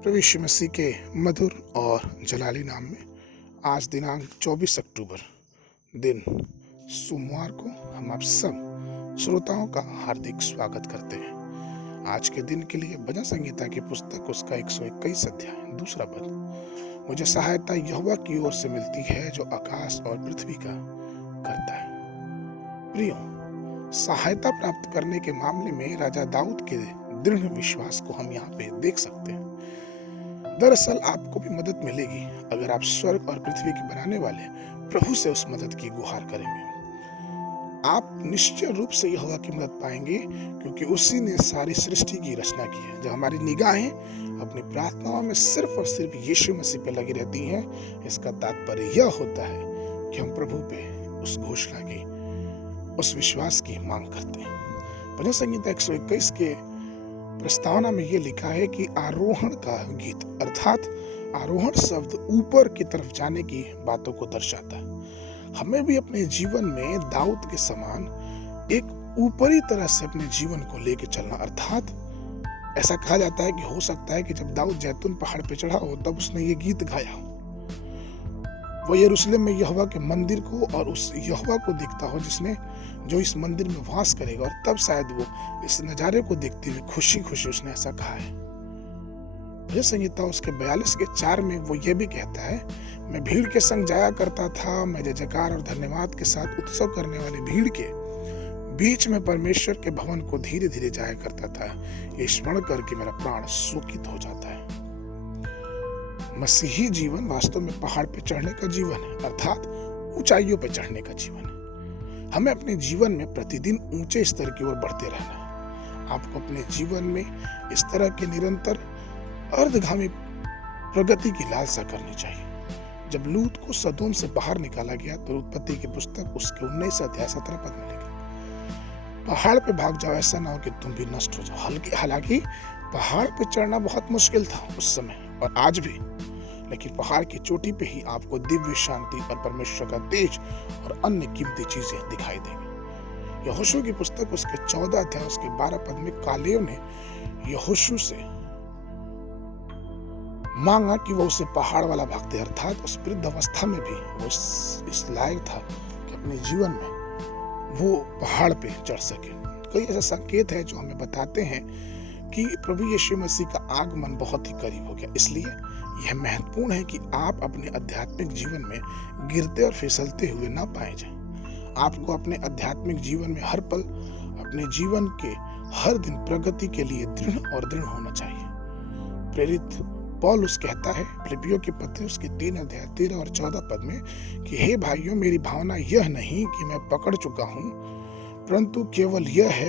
प्रभु यीशु मसीह के मधुर और जलाली नाम में आज दिनांक 24 अक्टूबर दिन सोमवार को हम आप सब श्रोताओं का हार्दिक स्वागत करते हैं। आज के दिन के लिए भजन संगीता की पुस्तक उसका 121 अध्याय दूसरा पद। मुझे सहायता यहोवा की ओर से मिलती है जो आकाश और पृथ्वी का करता है। प्रियो, सहायता प्राप्त करने के मामले में राजा दाऊद के दृढ़ विश्वास को हम यहाँ पे देख सकते हैं। दरअसल आपको भी मदद मिलेगी अगर आप स्वर्ग और पृथ्वी के बनाने वाले प्रभु से उस मदद की गुहार करेंगे। आप निश्चय रूप से यहोवा की मदद पाएंगे क्योंकि उसी ने सारी सृष्टि की रचना की है। जब हमारी निगाहें अपनी प्रार्थनाओं में सिर्फ और सिर्फ यीशु मसीह पे लगी रहती हैं, इसका तात्पर्य यह होता है कि हम प्रभु पे उस घोषणा की, उस विश्वास की मांग करते हैं। भजन संगीता 121 के प्रस्तावना में यह लिखा है कि आरोहण का गीत, अर्थात आरोहण शब्द ऊपर की तरफ जाने की बातों को दर्शाता है। हमें भी अपने जीवन में दाऊद के समान एक ऊपरी तरह से अपने जीवन को लेकर चलना, अर्थात ऐसा कहा जाता है कि हो सकता है कि जब दाऊद जैतून पहाड़ पे चढ़ा हो तब उसने ये गीत गाया हो। वो यरूशलेम में यहोवा के मंदिर को और उस यहोवा को देखता हो जो इस मंदिर में वास करेगा, और तब शायद वो इस नजारे को देखते हुए खुशी खुशी उसने ऐसा कहा है। भजन संगीता उसके 42 के 4 में वो ये भी कहता है, मैं भीड़ के संग जाया करता था, मैं जय जयकार और धन्यवाद के साथ उत्सव करने वाली भीड़ के बीच में परमेश्वर के भवन को धीरे धीरे जाया करता था। ये स्मरण करके मेरा प्राण शोकित हो जाता है। मसीही जीवन वास्तव में पहाड़ पे चढ़ने का जीवन है, अर्थात ऊंचाइयों पे चढ़ने का जीवन है। हमें अपने जीवन में प्रतिदिन ऊंचे स्तर की ओर बढ़ते रहना है। आपको अपने जीवन में इस तरह के निरंतर अर्धगामी प्रगति की लालसा करनी चाहिए। जब लूत को सदोम से बाहर निकाला गया तो उत्पत्ति की पुस्तक उसके 19 अध्याय 17 पद में लिखा, पहाड़ पे भाग जाओ, ऐसा ना हो कि तुम भी नष्ट हो जाओ। हालांकि पहाड़ पे चढ़ना बहुत मुश्किल था उस समय और आज भी, लेकिन पहाड़ की चोटी पे ही आपको दिव्य शांति और परमेश्वर का तेज और अन्य कीमती चीजें दिखाई देंगी। यहोशू की पुस्तक उसके 14 अध्याय उसके 12 पद में कालेब ने यहोशू से मांगा कि वो उसे पहाड़ वाला भाग दे, अर्थात उस वृद्ध अवस्था में भी वो इस लायक था कि अपने जीवन में वो पहाड़ पे चढ़ सके। कई ऐसे संकेत है जो हमें बताते हैं कि प्रभु यीशु मसीह का आगमन बहुत ही करीब हो गया। इसलिए यह महत्वपूर्ण है कि आप अपने आध्यात्मिक जीवन में गिरते और फिसलते हुए ना पाए जाएं। आपको अपने आध्यात्मिक जीवन में हर पल, अपने जीवन के हर दिन प्रगति के लिए दृढ़ होना चाहिए। प्रेरित पौलुस कहता है फिलिप्पियों की पत्री उसके 3 अध्याय 13 और 14 पद में कि हे भाइयों, मेरी भावना यह नहीं कि मैं पकड़ चुका हूँ, परंतु केवल यह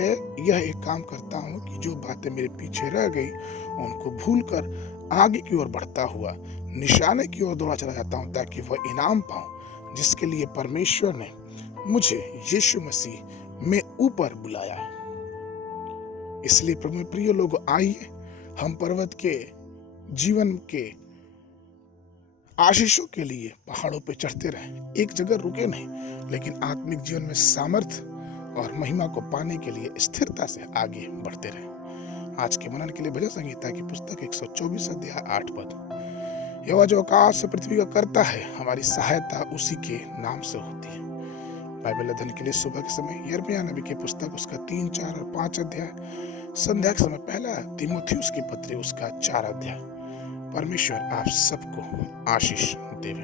एक काम करता हूँ कि जो बातें मेरे पीछे रह गई उनको भूलकर आगे की ओर बढ़ता हुआ निशाने की ओर दौड़ा चला जाता हूँ, ताकि वह इनाम पाऊं जिसके लिए परमेश्वर ने मुझे यीशु मसीह में ऊपर बुलाया है। इसलिए प्रभु प्रिय लोग, आइए हम पर्वत के जीवन के आशीषों के लिए पहाड़ों पे चढ़ते रहें, एक जगह रुके नहीं, लेकिन आत्मिक जीवन में सामर्थ्य और महिमा को पाने के लिए स्थिरता से आगे बढ़ते रहें। आज के मनन के लिए भजन संगीता की पुस्तक 124 अध्याय 8 पद। यहोवा जो आकाश से पृथ्वी का करता है, हमारी सहायता उसी के नाम से होती है। बाइबल अध्ययन के लिए सुबह के समय यिर्मयाह नबी की पुस्तक उसका 3, 4 और 5 अध्याय, संध्या के समय पहला तीमुथियुस की पत्री उसका 4 अध्याय। परमेश्वर आप सबको आशीष देवे।